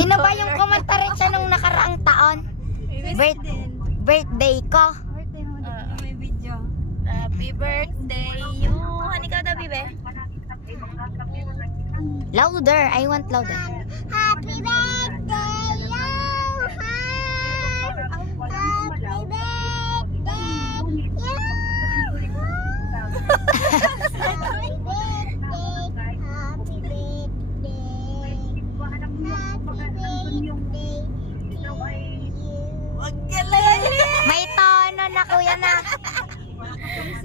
Sino ba yung kumanta rin siya nung nakaraang taon? Birthday ko. Birthday mo, may video. Happy birthday you. Ano ikaw daw, Bibe? Louder. I want louder. Happy birthday, you. Happy birthday, you. Happy birthday. Happy birthday. Wag ka lang. May tono na kuya na.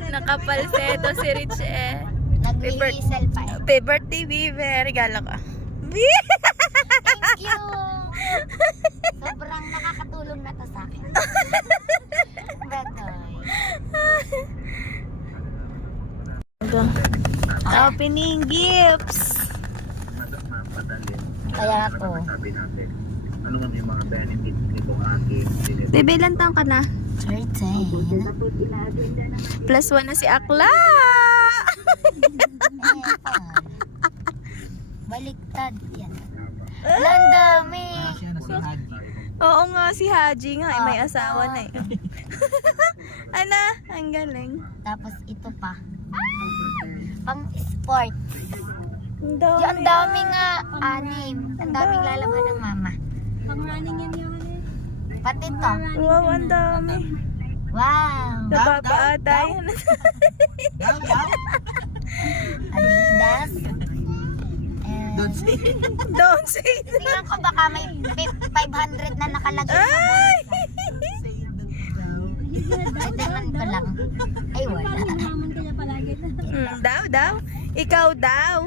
Nakapalseto si Rich eh. Nag-whistle pa eh. Happy birthday, Bibe. Regalo ka. Thank you. Sobrang nakakatulong na to sa akin. Bagay. Opening gifts. Kaya ako. Ano nga yung mga benefits nitong aking Bibe, ilan taong ka na? 13. Plus 1 na si Akla. Baliktad yan. Ang dami. Oo nga, si Haji nga. Eh, may asawa na eh. Ana, ang galing. Tapos ito pa. Pang sport. Ang dami. Yung ang dami nga. 6. Ang daming lalaman ng mama. Pang-running yan yung ano. Pati to. Wow, ang dami. Wow. Napapaata yan. Adidas. Don't say that. Tingnan ko baka may 500 na nakalagay sa Ay! bulsa. Ay, tingnan ko lang. Ay, wala. Naman kaya palagi. Daw. Ikaw daw.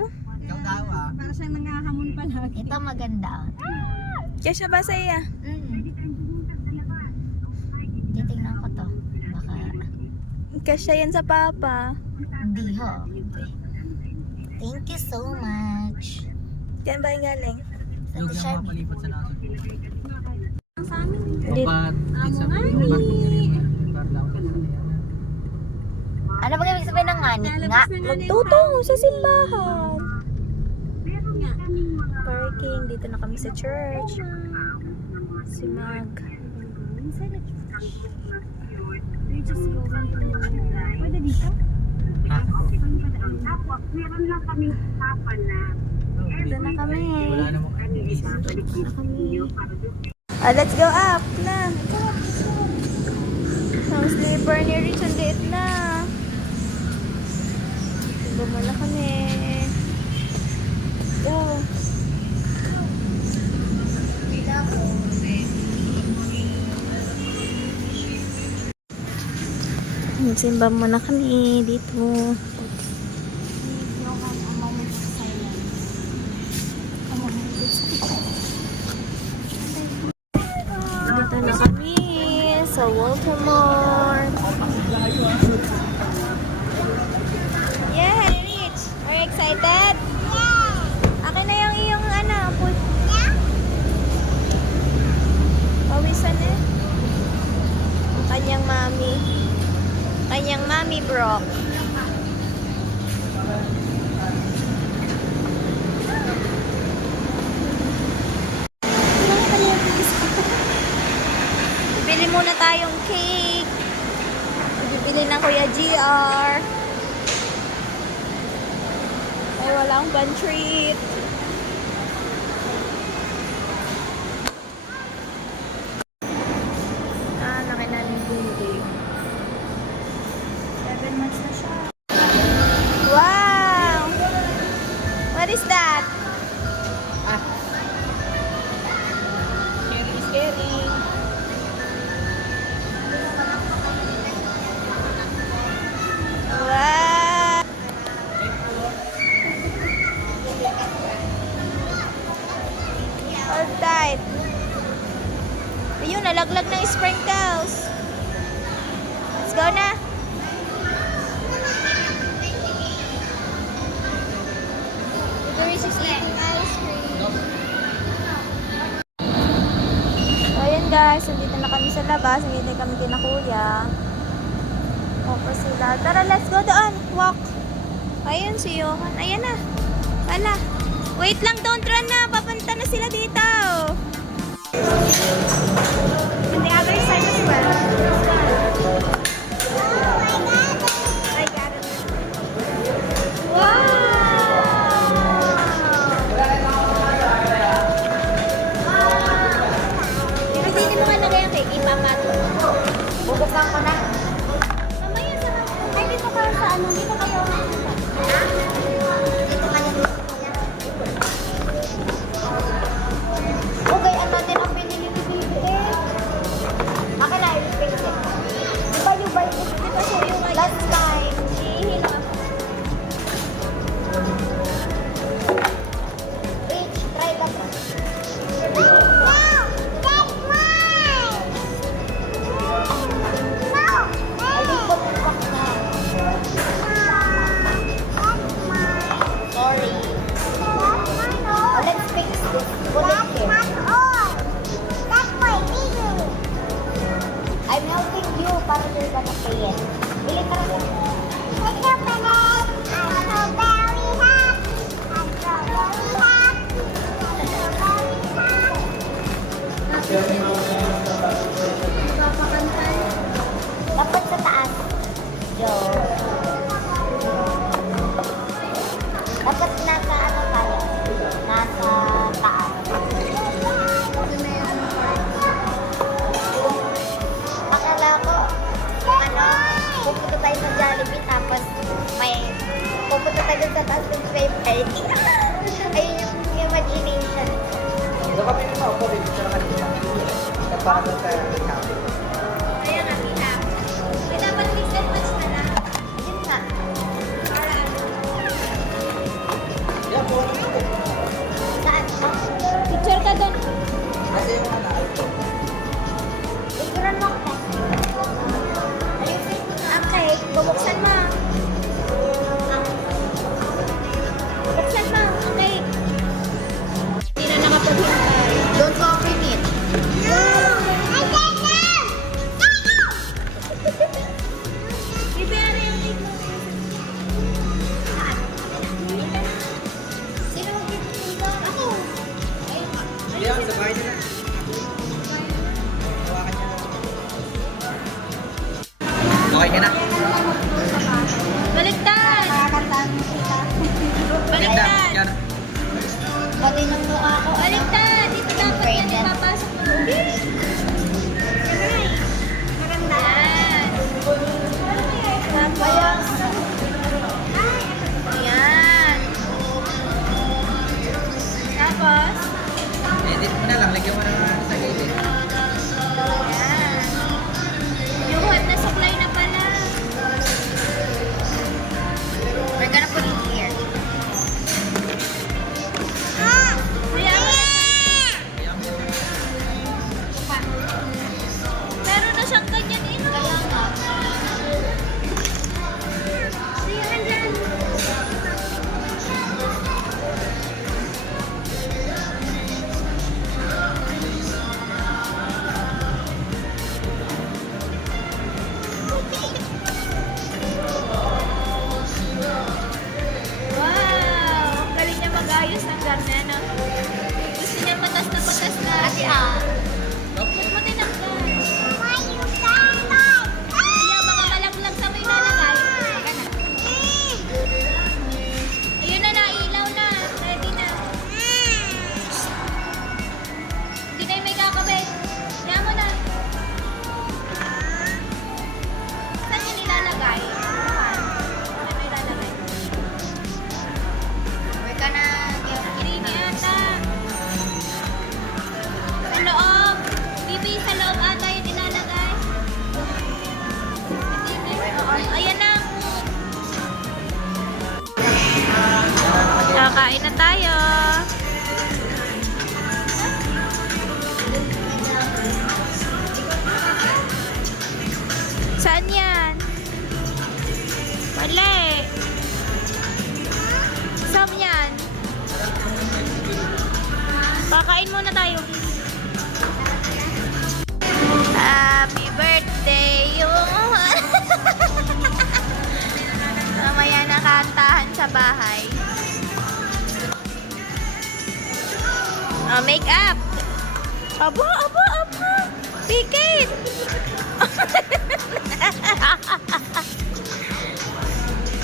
Para siyang nangahamon palagi. Ito maganda. Kasya ba sa iya? Titingnan ko to. Baka, Kasya yan sa papa. hindi ho. Thank you so much. Yan ba yung galing? Sa The Sharpie. Sa amin. Ano ba ibig sabihin ng ngani? Nga. Magtuto sa simbahan. Parking. Dito na kami sa church. Si Mag. We're just going to... Pwede dito? meron lang kaming usapan na Dito na kami. wala namang Let's go up na. Ang sleeper ni Rich, ang liit na. Bumala kami. Go. Simba muna kami dito. Dito na kami sa Waltermore. Yeah, Rich. Are you excited? Yeah. Akin na yung iyong ano. Yeah. Pawisan eh. Kanyang mami. Kanyang mami bro. Bili muna tayong cake. Bibili ng Kuya GR. Ay, walang pan-treat. Laki na ng building. 7 months na siya. Wow! What is that? Scary. Wow! Hold tight. Ayun, nalaglag ng sprinkles. Let's go na. Doris is eating ice cream. So, ayan guys, nandito na kami sa labas. Nandito kami kina kuya. Opo sila. Tara, let's go doon. Walk. Ayun si Johan. Ayan na. Wala. Wait lang, don't run na. Papunta na sila dito. And the other side as well. I got it. Kasi hindi mo nga lagay ang cake, ipapato. Bubuksan ko na. Mamaya sa... Ay, dito kayo sa ano? Dito kayo. Dito ka na dito. Okay, ang natin ang pinili ni Bibi eh. Akin na, i-repeat it. Diba yung bite it? Diba siya yung last time? Ihilo ako. Rich, try that one. No! That's mine! No! I will put it back now. That's mine. Sorry. That's mine. Oh, let's fix this. Put it here. That's not all. That's my baby. I'm helping you para you're gonna pay it. Bili ka rin. Let's open it. I'm so very happy. I'm so very happy. I'm so very happy. Dapat sa taas. Joe. Dapat nasa ano tayo? Nasa taas. Akala ko, ano, pupunta tayo sa Jollibee tapos may pupunta tayo sa taas ng may party. Ayun yung imagination. Doon kami na ako, dito sa kanila. Kapag sa cafe. Kaya nga, kita. May dapat mix and match na lang. Yun nga. Yeah, po lang ako. Saan? Picture ka doon. Kasi yung mga alto. Ikuran mo ako. Ayusin mo na. Okay, bubuksan mo. Buksan mo. Okay. Hindi na nakapaghintay. Don't open it. I said no! Bibiyari yung cake mo. Sino mag-dito? Ako. Yeah, sa bahay nila. Hawakan niya. Okay ka na? Baliktad! Nakakantaan mo sila. Baliktad! Yan. Pati ng mukha ko. Baliktad! Dito dapat yan ipapasok mo. Maganda. Yan. Tapos, ayan. Tapos, Edit mo na lang. Lagyan mo na sa gilid. ayan. Yung hot na supply na pala. We're gonna put it here. Kaya, meron na siyang ganyan eh. Kaya nga. Ayan dyan. Wow! Ang galing niya mag-ayos ng garden, no? Gusto niya patas na patas na. Kasi Huwag mo tinakdan. Kaya baka malaglag sa may lalagay. Ayun na, nailaw na. Ready na. Hindi na yung may kakabit. Kaya mo na. Saan yun nilalagay? Saan may ilalagay? we're gonna give Kirini ata. Sa loob. Bibi, sa loob ata yung nilalagay. Ayan na. Kakain na tayo. Saan yan? Mali. Saan yan? Kakain muna tayo. Happy birthday yung... Mamaya nakantahan sa bahay. Oh, makeup. Aba, aba, aba. Pikit.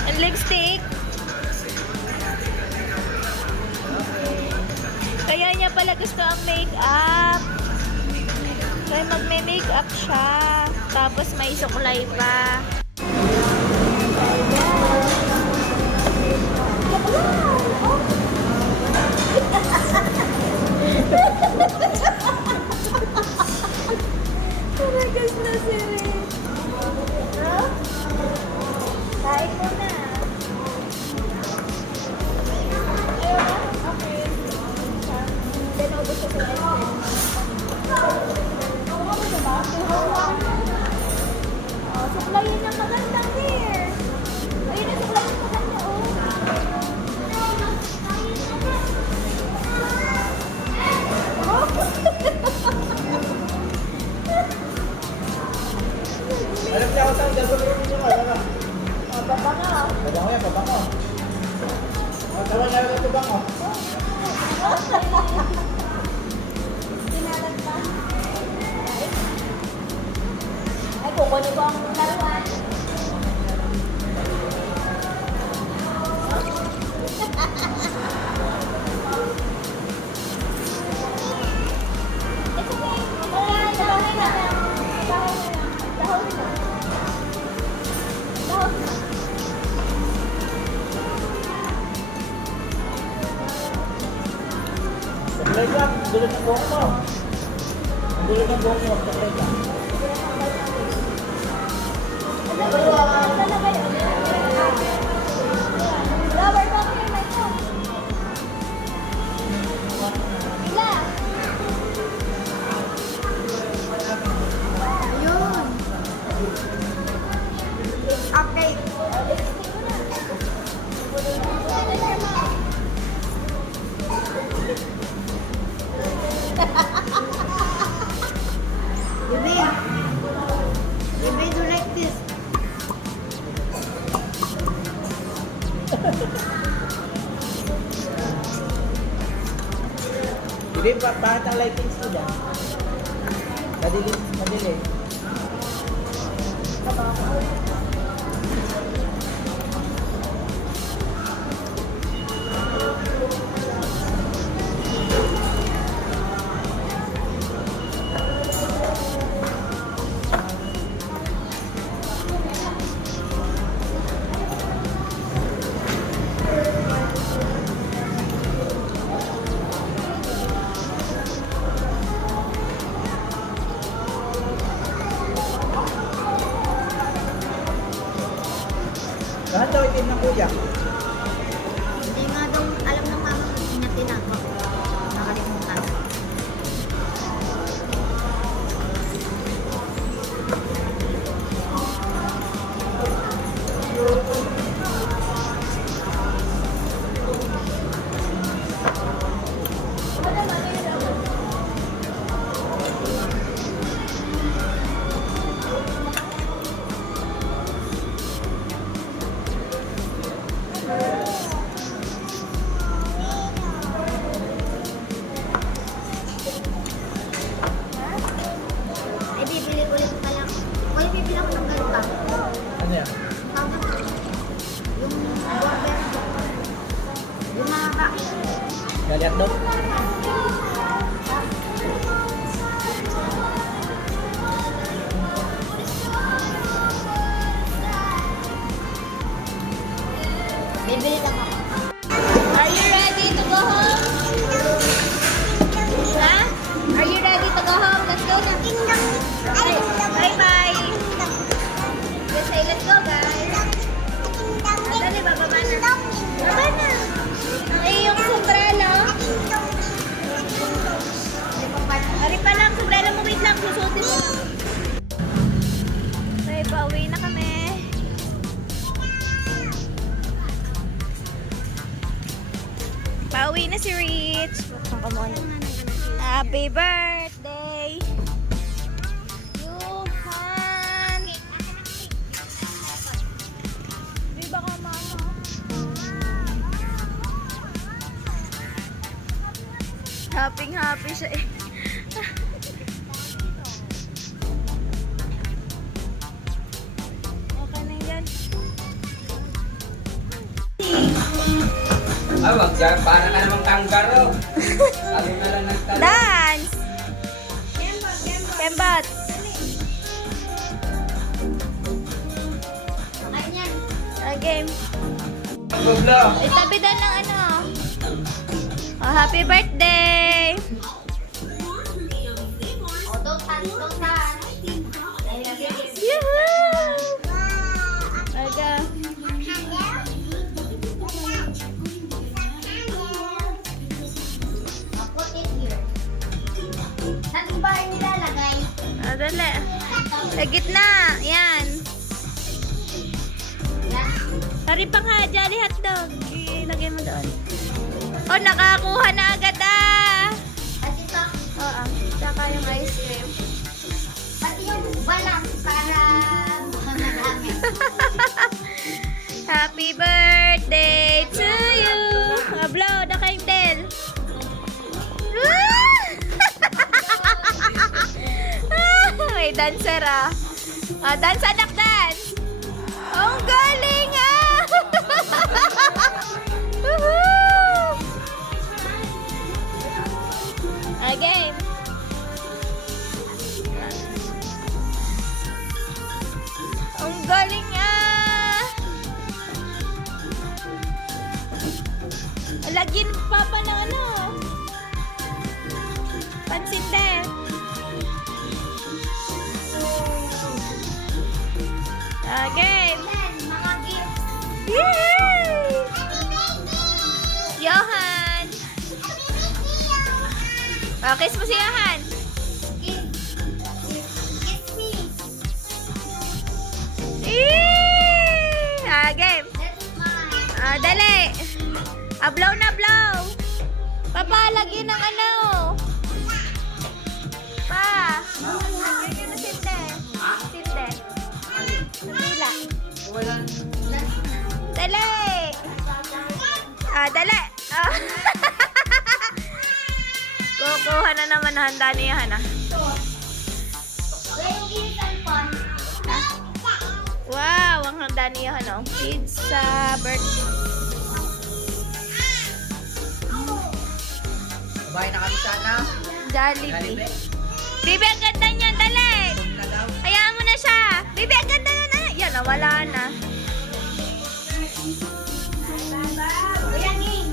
Ang lipstick. Kaya niya pala gusto ang makeup. Kaya magme-makeup siya. Tapos may suklay pa. Tumagas na si Rick. Kain mo na. Okay. Then, ubos ko sa ice cream. Oh, suklayin ng magandang hair. Ayun na, suklayin mo kanya, Alam niya ako saan, gagawin niyo ko. Alam mo. Baba ka. Babango yan, babango. Tawa na yung babango. Sinalag pa. Ay, kukunin ko ang laruan. It's okay. Wala, nabahay na. Dahon na. Dahon na. Sablay ka, dulot ng buhok mo. Dulot ng buhok mo, sablay ka. Rubber ball here, my phone. Bila. Yun. Okay. Baby. Baby, do like this. Hindi, bakit ang lightings mo dyan? Madilim, madilim. Lahat daw itim ng kuya. Hindi nga daw alam ng mama kung inatin ako. Nakalimutan. Ay, bibili ulit ka lang. Uy, bibili ako ng ganito. Ano yan? Yung burger. Yung mahaba. Galit daw? Bibili lang ako. Are you ready to go home? Ha? Are you ready to go home? Let's go na. Bye-bye. Let's say let's go, guys. Dali, bababa na. Baba na. Ay, yung sombrero. Ari pa lang, sombrero mo. Wait lang, susutin mo. Okay, pauwi na kami. Pauwi na si Rich. Happy birthday! Yuhan! Di ba ka mama? Happy siya eh. Okay na yan. Ah, wag dyan. Para ka namang kanggaro. Sabi na lang nagtalo. Dance! Kembot! Game. Goblo. Itabi daw ng ano. Oh, happy birthday! Yoo-hoo! Aga. Saan ba nilalagay? Ah, dali. Sa gitna. Yan. Hari pang ha, Jolly hotdog. Ilagay mo doon. Oh, nakakuha na agad ah. At ito, Oo. Tsaka yung ice cream. pati yung balang para marami. Happy birthday to you. Blow the candle. May dancer ah. Ah, dance anak, dance. Ang galing ah. Woohoo! Okay. Ang galing ah. Lagyan pa ng ano. Pansin din. Okay. Mga gifts. Yay! Johan. Oh, kiss mo si Johan. Kiss me. Yay! Ah, game. That's mine. Ah, dali. Ah, blow na blow. Papalagyan ng ano. Pa. Lagyan na sinde. Sinde. Sandila. Wala. Dali. Ah, dali. Ah. Kukuha na naman na handa niya, Hana. Where you give cellphone? Wow, ang handa niya, Hana. Pizza, birthday. Bahay na kami sana. Jollibee. Bibi, ang ganda niyan. Dali. Na daw. Hayaan mo na siya. Bibi, ang ganda na. Yan, nawala na. Kuya Ging.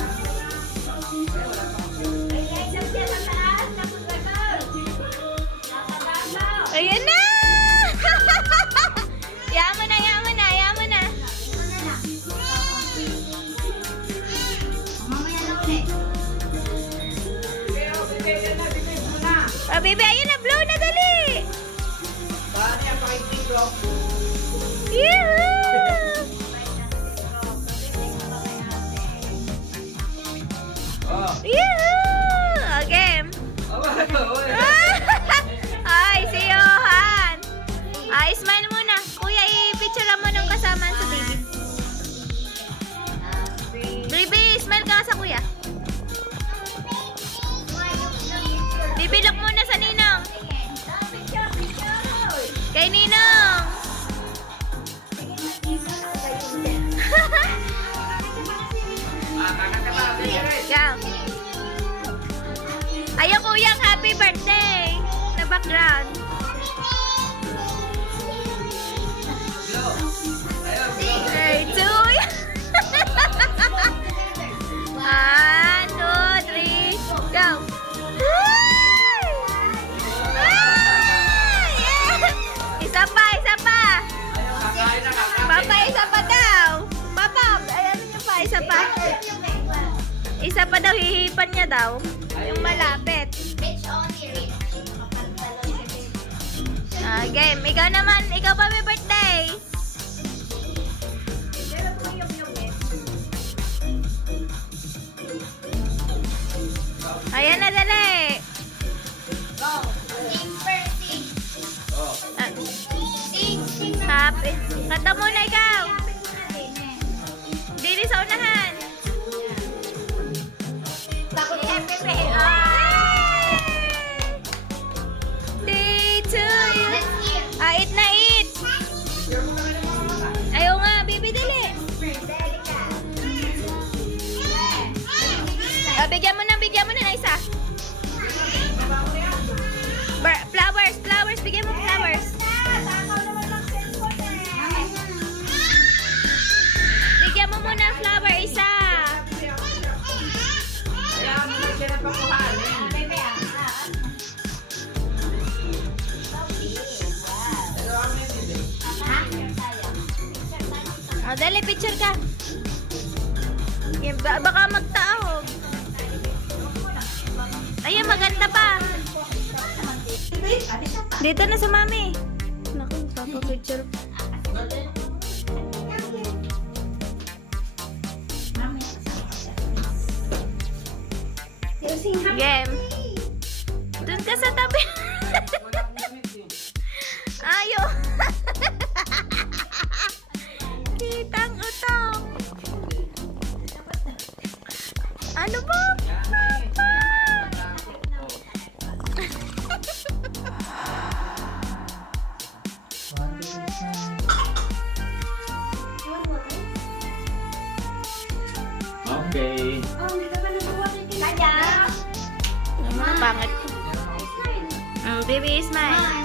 Ayan na! Hayaan mo na, hayaan mo na, hayaan mo na. Mamaya na ulit. Oh, Bibi, ayun na. Blow na, dali. Paano yan pakitito? Yoo-hoo! Oh. Yoo-hoo! Okay. Ay, si Johan. Ay, smile muna. Kuya, i-picture mo nung kasama sa baby. Baby, smile ka sa kuya. Baby, look muna sa Ninong. Kay Ninong. Yan. Ayaw kuyang happy birthday na background. Hey, two. 1, 2, 3, go. Yeah! Isa pa, isa pa. Papa, isa pa daw. Papa, ayan niyo pa, isa pa. Isa pa daw, hihipan niya daw. Yung malapit. Bitch only, Rich. Game. Ikaw naman, ikaw pa may birthday. Ayan na, dali. Sing first, sing. Ah, Sing, sing. happy. Kanta muna ikaw. Dili sa unahan. Takot happy Ah! O, dali, picture ka. Yan, baka magtaahog. Ayun, maganda pa. Dito na sa mami. Naku, papapicture. Game. Doon ka sa tabi. Ayo. Kitang utong. Ano ba? Okay. Pangit. Baby, smile.